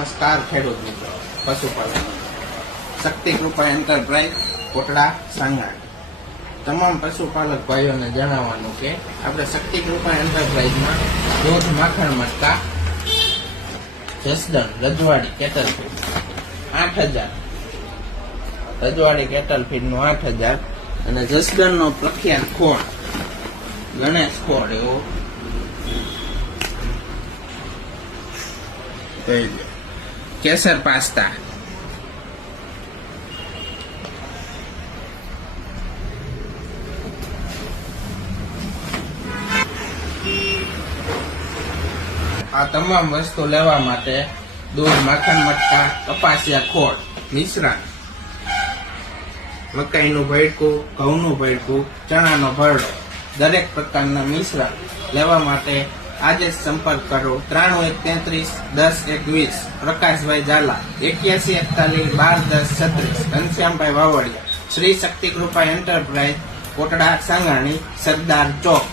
નમસ્કાર ખેડૂત મિત્રો, પશુપાલન શક્તિ કૃપા એન્ટરપ્રાઇઝ કોટડા સાંગાણ તમામ પશુપાલક ભાઈઓને જણાવવાનું કે આપણે શક્તિ કૃપા એન્ટરપ્રાઇઝમાં દૂધ માખણ મટકા જસદણ રજવાડી કેટલ ફીડ 8,000 રજવાડી કેટલ ફીડ નું 8,000 અને જસદણ નો પ્રખ્યાત ખોળ ગણેશ ખોળ એવો કેસર પાસ્તા આ તમામ વસ્તુ લેવા માટે દૂધ માખણ મટકા કપાસિયા ખોળ મિશ્રણ મકાઈનું ભડકું ઘઉંનું ભડકું ચણાનો ભરડો દરેક પ્રકારના મિશ્રણ લેવા માટે આજે જ સંપર્ક કરો 9133 10 21 પ્રકાશભાઈ ઝાલા 8141 12 10 36 ઘનશ્યામભાઈ વાવડિયા શ્રી શક્તિ કૃપા એન્ટરપ્રાઇઝ કોટડા સાંગાણી સરદાર ચોક।